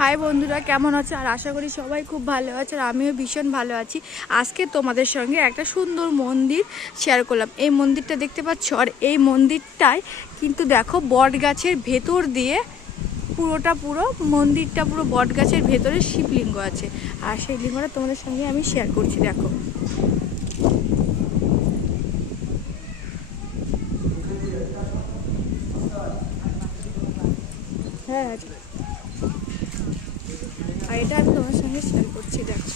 High বন্ধুরা, কেমন আছো? আর আশা করি সবাই খুব ভালো আছে, আর আমিও ভীষণ ভালো আছি। আজকে তোমাদের সঙ্গে একটা সুন্দর মন্দির শেয়ার করলাম। এই মন্দিরটা দেখতে পাচ্ছ, আর এই মন্দিরটায় কিন্তু দেখো বট গাছের ভেতর দিয়ে পুরো মন্দিরটা পুরো বট গাছের ভেতরে শিবলিঙ্গ আছে। আর সেই লিঙ্গটা তোমাদের সঙ্গে আমি শেয়ার করছি, দেখো। হ্যাঁ, আর এটা আমি তোমার সঙ্গে শেয়ার করছি, দেখো।